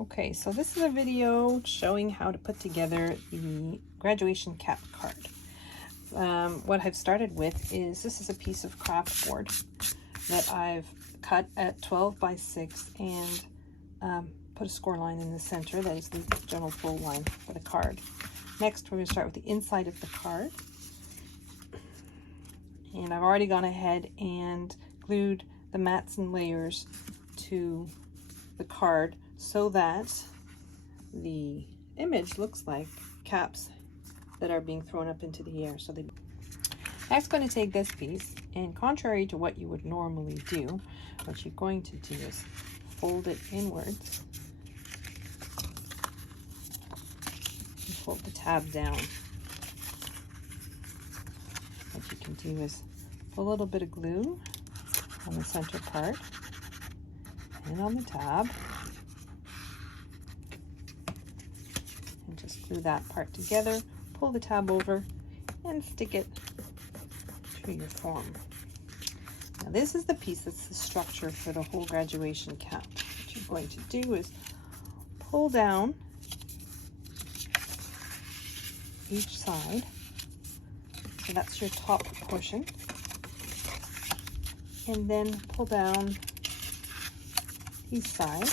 Okay, so this is a video showing how to put together the graduation cap card. What I've started with is, this is a piece of craft board that I've cut at 12 by 6 and put a score line in the center. That is the general flow line for the card. Next, we're going to start with the inside of the card. And I've already gone ahead and glued the mats and layers to the card so that the image looks like caps that are being thrown up into the air. So next, going to take this piece, and contrary to what you would normally do, what you're going to do is fold it inwards and fold the tab down. What you can do is put a little bit of glue on the center part and on the tab, and just glue that part together, pull the tab over and stick it to your form. Now this is the piece that's the structure for the whole graduation cap. What you're going to do is pull down each side, so that's your top portion, and then pull down each side,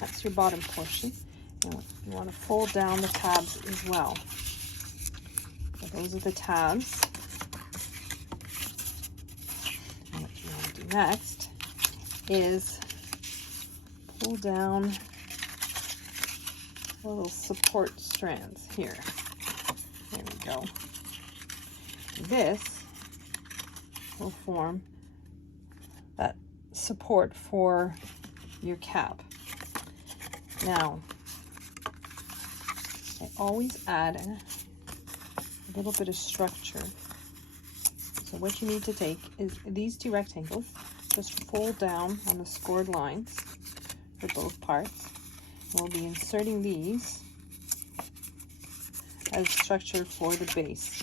that's your bottom portion. And you want to fold down the tabs as well. So those are the tabs. And what you want to do next is pull down the little support strands here. There we go. This will form that support for your cap. Now, I always add a little bit of structure. So what you need to take is these two rectangles, just fold down on the scored lines for both parts. We'll be inserting these as structure for the base.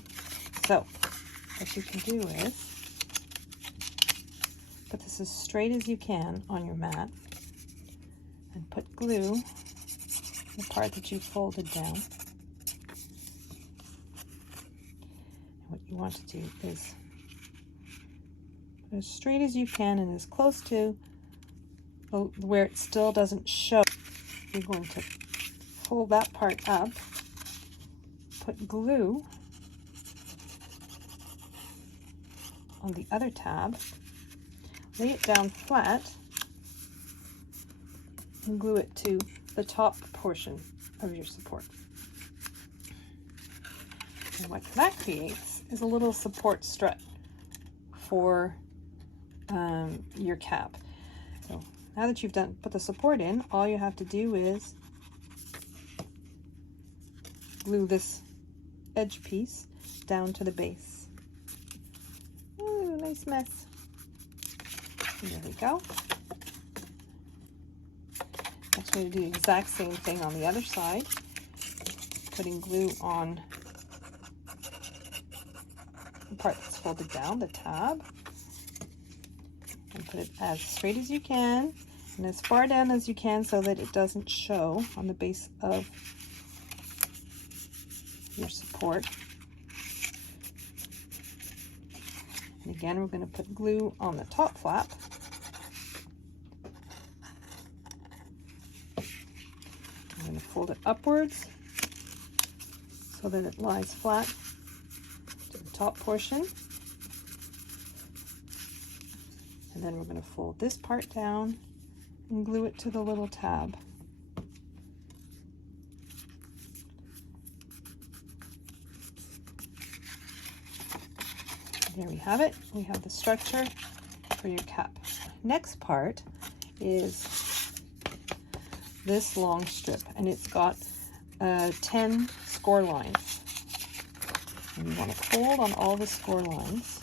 So what you can do is put this as straight as you can on your mat and put glue on the part that you folded down. And what you want to do is put as straight as you can and as close to where it still doesn't show. You're going to fold that part up, put glue on the other tab, lay it down flat, and glue it to the top portion of your support. And what that creates is a little support strut for your cap. So now that you've put the support in, all you have to do is glue this edge piece down to the base. Ooh, nice mess. There we go. Next, we're going to do the exact same thing on the other side, putting glue on the part that's folded down, the tab, and put it as straight as you can and as far down as you can so that it doesn't show on the base of your support. And again, we're going to put glue on the top flap. I'm going to fold it upwards so that it lies flat to the top portion. And then we're going to fold this part down and glue it to the little tab. There we have it. We have the structure for your cap. Next part is this long strip, and it's got 10 score lines. And you want to fold on all the score lines.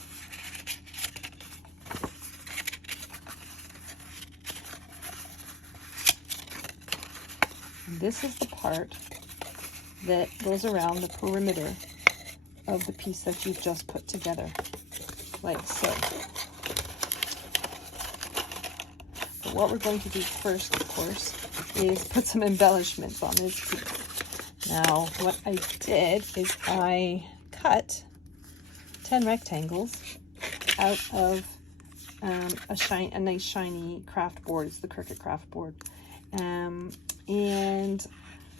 And this is the part that goes around the perimeter of the piece that you've just put together, like so. But what we're going to do first, of course, is put some embellishments on this piece. Now, what I did is I cut 10 rectangles out of a nice shiny craft board. It's the Cricut craft board. And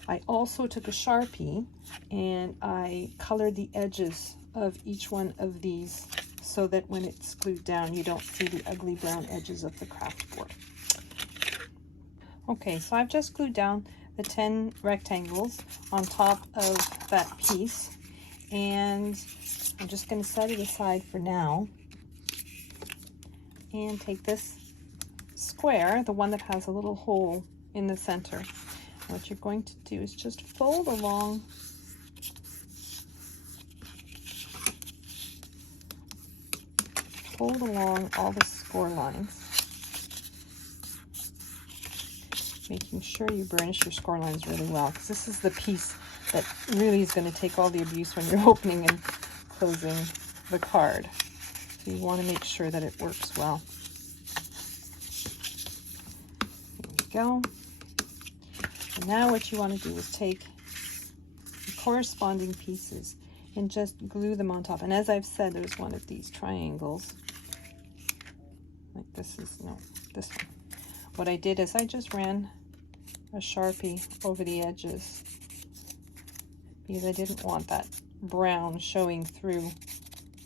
I also took a Sharpie and I colored the edges of each one of these so that when it's glued down, you don't see the ugly brown edges of the craft board. Okay, so I've just glued down the 10 rectangles on top of that piece, and I'm just going to set it aside for now and take this square, the one that has a little hole in the center. What you're going to do is just fold along all the score lines, making sure you burnish your score lines really well, because this is the piece that really is going to take all the abuse when you're opening and closing the card. So you want to make sure that it works well. There we go. And now what you want to do is take the corresponding pieces and just glue them on top. And as I've said, there's one of these triangles. Like this one. What I did is I just ran a Sharpie over the edges because I didn't want that brown showing through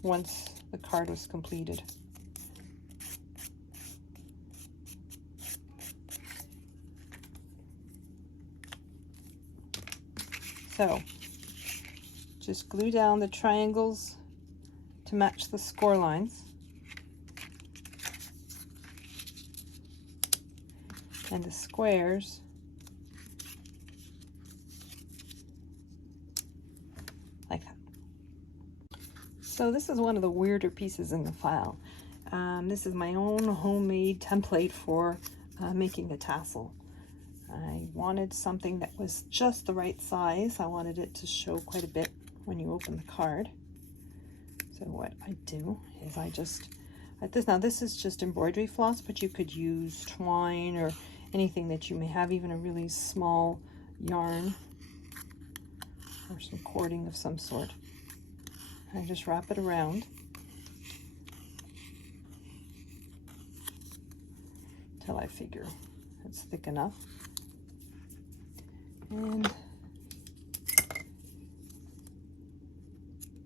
once the card was completed. So just glue down the triangles to match the score lines. And the squares like that. So this is one of the weirder pieces in the file. This is my own homemade template for making a tassel. I wanted something that was just the right size. I wanted it to show quite a bit when you open the card. So what I do is I just, now this is just embroidery floss, but you could use twine or anything that you may have, even a really small yarn or some cording of some sort. I just wrap it around until I figure it's thick enough. And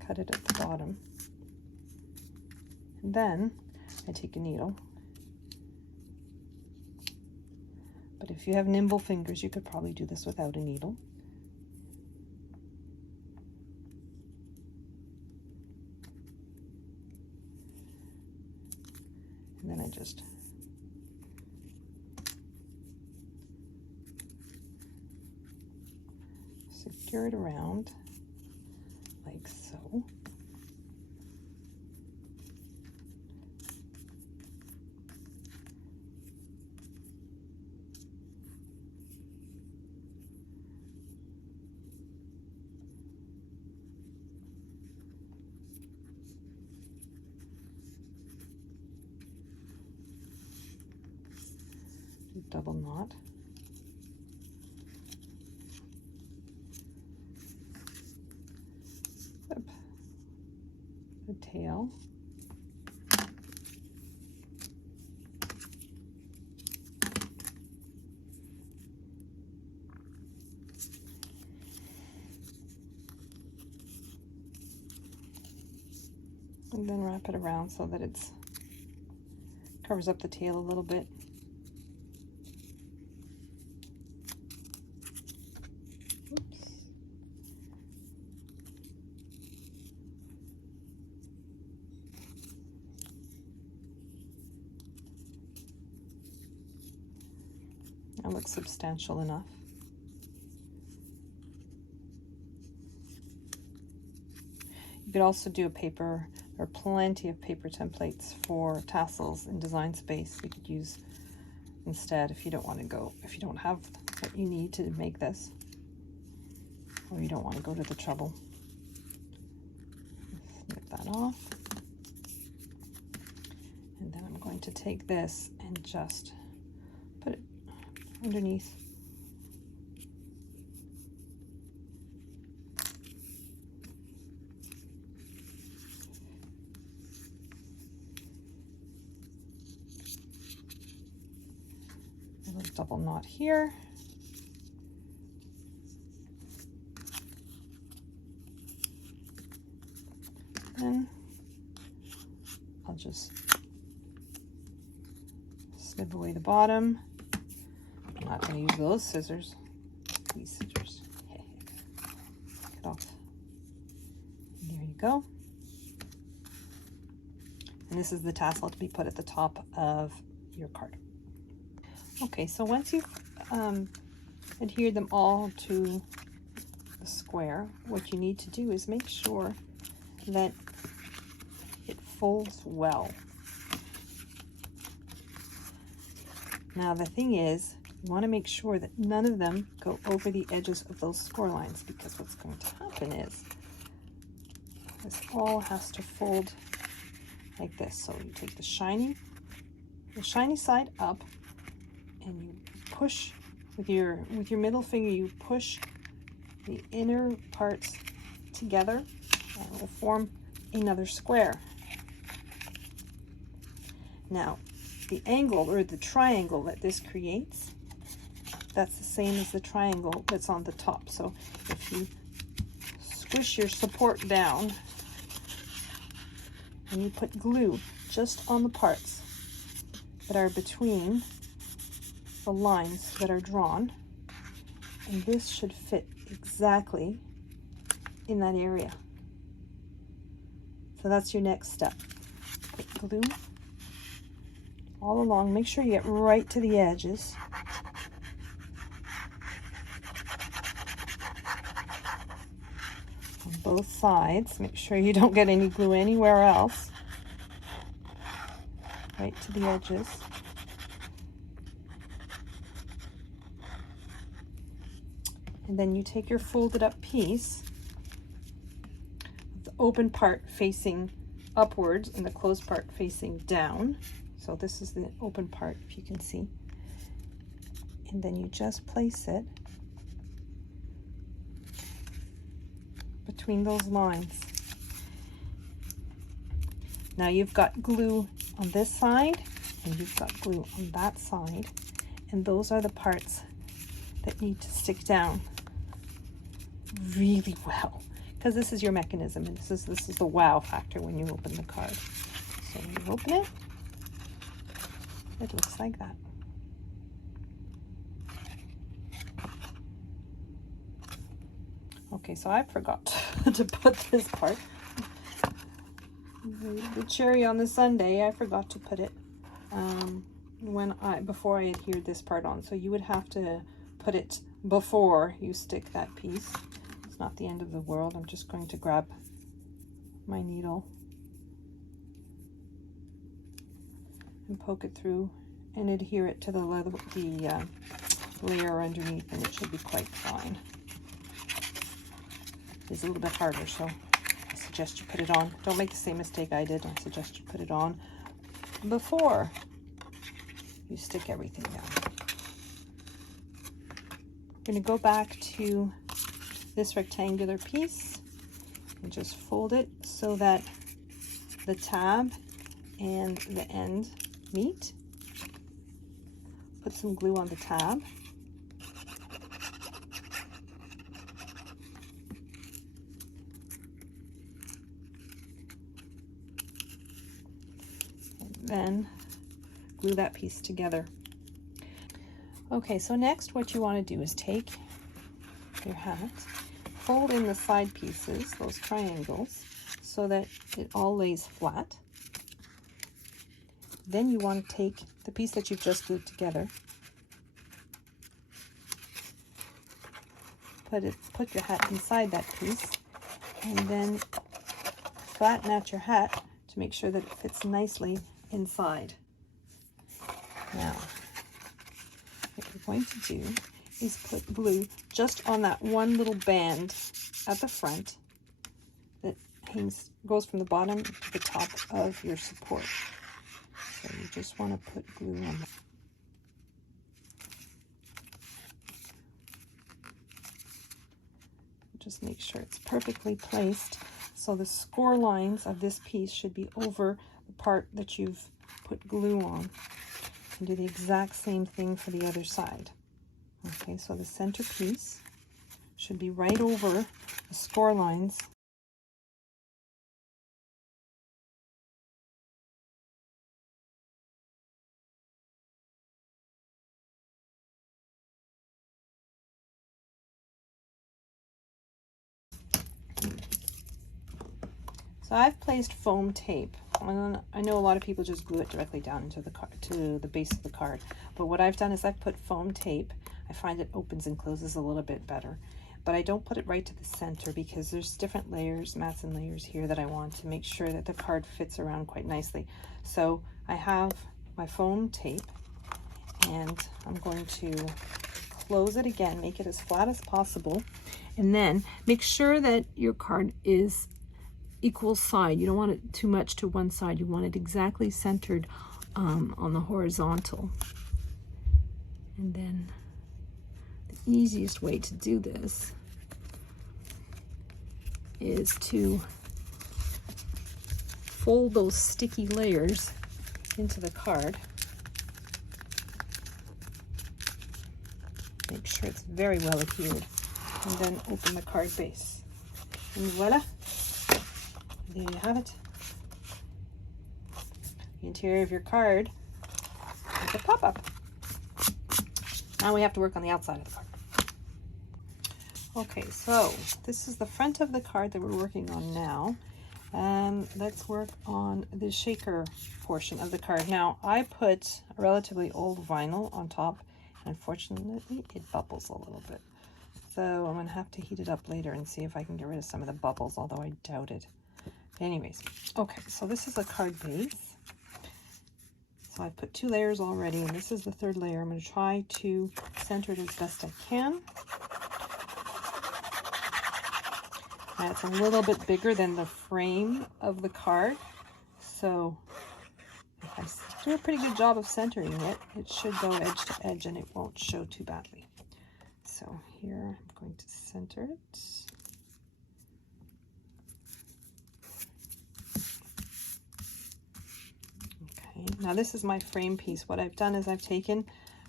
cut it at the bottom. And then I take a needle. But if you have nimble fingers, you could probably do this without a needle. And then I just secure it around like so. Double knot. Flip the tail. And then wrap it around so that it's covers up the tail a little bit. That looks substantial enough. You could also do a paper, or plenty of paper templates for tassels in Design Space. You could use instead if you don't want to go, if you don't have what you need to make this, or you don't want to go to the trouble. Snip that off. And then I'm going to take this and just underneath. A little double knot here. Then I'll just snip away the bottom. I'm not going to use those scissors. These scissors. Get off. And there you go. And this is the tassel to be put at the top of your card. Okay, so once you've adhered them all to the square, what you need to do is make sure that it folds well. Now the thing is, you want to make sure that none of them go over the edges of those score lines, because what's going to happen is this all has to fold like this. So you take the shiny side up, and you push with your middle finger, you push the inner parts together, and it will form another square. Now, the angle or the triangle that this creates, that's the same as the triangle that's on the top. So if you squish your support down and you put glue just on the parts that are between the lines that are drawn, and this should fit exactly in that area. So that's your next step. Put glue all along. Make sure you get right to the edges. On both sides. Make sure you don't get any glue anywhere else. Right to the edges. And then you take your folded up piece, the open part facing upwards and the closed part facing down. So this is the open part, if you can see. And then you just place it between those lines. Now you've got glue on this side and you've got glue on that side, and those are the parts that need to stick down really well, because this is your mechanism, and this is the wow factor when you open the card. So when you open it, it looks like that. Okay, so I forgot to put this part, the cherry on the sundae, I forgot to put it before I adhered this part on. So you would have to put it before you stick that piece. It's not the end of the world. I'm just going to grab my needle and poke it through and adhere it to the layer underneath, and it should be quite fine. It's a little bit harder, so I suggest you put it on. Don't make the same mistake I did. I suggest you put it on before you stick everything down. I'm going to go back to this rectangular piece and just fold it so that the tab and the end meet. Put some glue on the tab. And then glue that piece together. Okay, so next what you want to do is take your hat, fold in the side pieces, those triangles, so that it all lays flat. Then you want to take the piece that you've just glued together, put your hat inside that piece, and then flatten out your hat to make sure that it fits nicely inside. Now, what you're going to do is put glue just on that one little band at the front that goes from the bottom to the top of your support. So you just want to put glue on that. just make sure it's perfectly placed. So the score lines of this piece should be over the part that you've put glue on. And do the exact same thing for the other side. Okay, so the center piece should be right over the score lines. So I've placed foam tape. I know a lot of people just glue it directly down into the card, to the base of the card. But what I've done is I've put foam tape. I find it opens and closes a little bit better. But I don't put it right to the center because there's different layers, mats and layers here that I want to make sure that the card fits around quite nicely. So I have my foam tape and I'm going to close it again, make it as flat as possible. And then make sure that your card is equal side. You don't want it too much to one side. You want it exactly centered on the horizontal. And then the easiest way to do this is to fold those sticky layers into the card. Make sure it's very well adhered. And then open the card base. And voila! There you have it. The interior of your card with a pop-up. Now we have to work on the outside of the card. Okay, so this is the front of the card that we're working on now. Let's work on the shaker portion of the card. Now, I put a relatively old vinyl on top. Unfortunately, it bubbles a little bit. So I'm going to have to heat it up later and see if I can get rid of some of the bubbles, although I doubt it. Anyways, okay, so this is a card base. So I put 2 layers already, and this is the 3rd layer. I'm going to try to center it as best I can. Now it's a little bit bigger than the frame of the card, so if I do a pretty good job of centering it, it should go edge to edge and it won't show too badly. So here I'm going to center it. Now this is my frame piece. What I've done is I've taken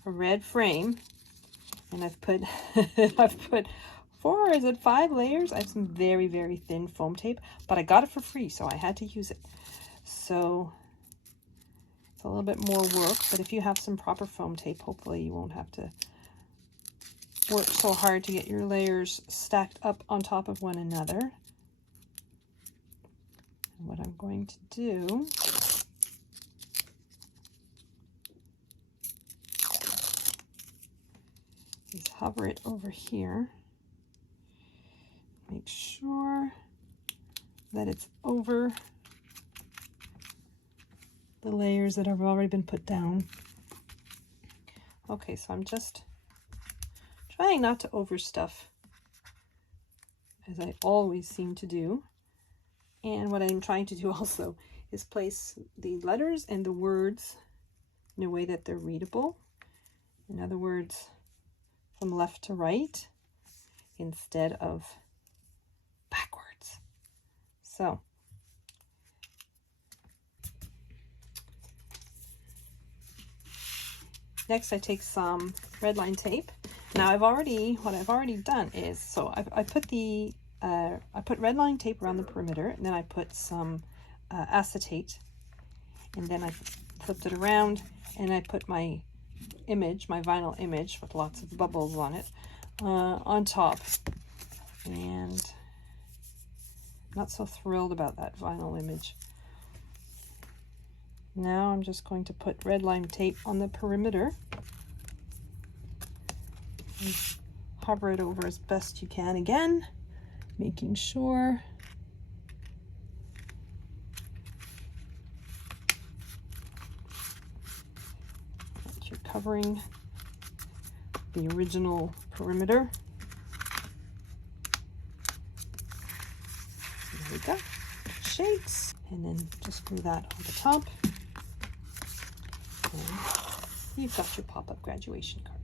a red frame and I've put I've put 4, is it 5 layers? I have some very, very thin foam tape, but I got it for free, so I had to use it. So it's a little bit more work, but if you have some proper foam tape, hopefully you won't have to work so hard to get your layers stacked up on top of one another. And what I'm going to do is hover it over here. Make sure that it's over the layers that have already been put down. Okay, so I'm just trying not to overstuff, as I always seem to do. And what I'm trying to do also is place the letters and the words in a way that they're readable. In other words, from left to right instead of backwards. So next I take some red line tape. Now what I've already done is, so I put red line tape around the perimeter, and then I put some acetate, and then I flipped it around and I put my image, my vinyl image with lots of bubbles on it, on top. And I'm not so thrilled about that vinyl image. Now I'm just going to put red line tape on the perimeter and hover it over as best you can again, making sure that you're covering the original perimeter. There we go. Shakes, and then just glue that on the top. And you've got your pop-up graduation card.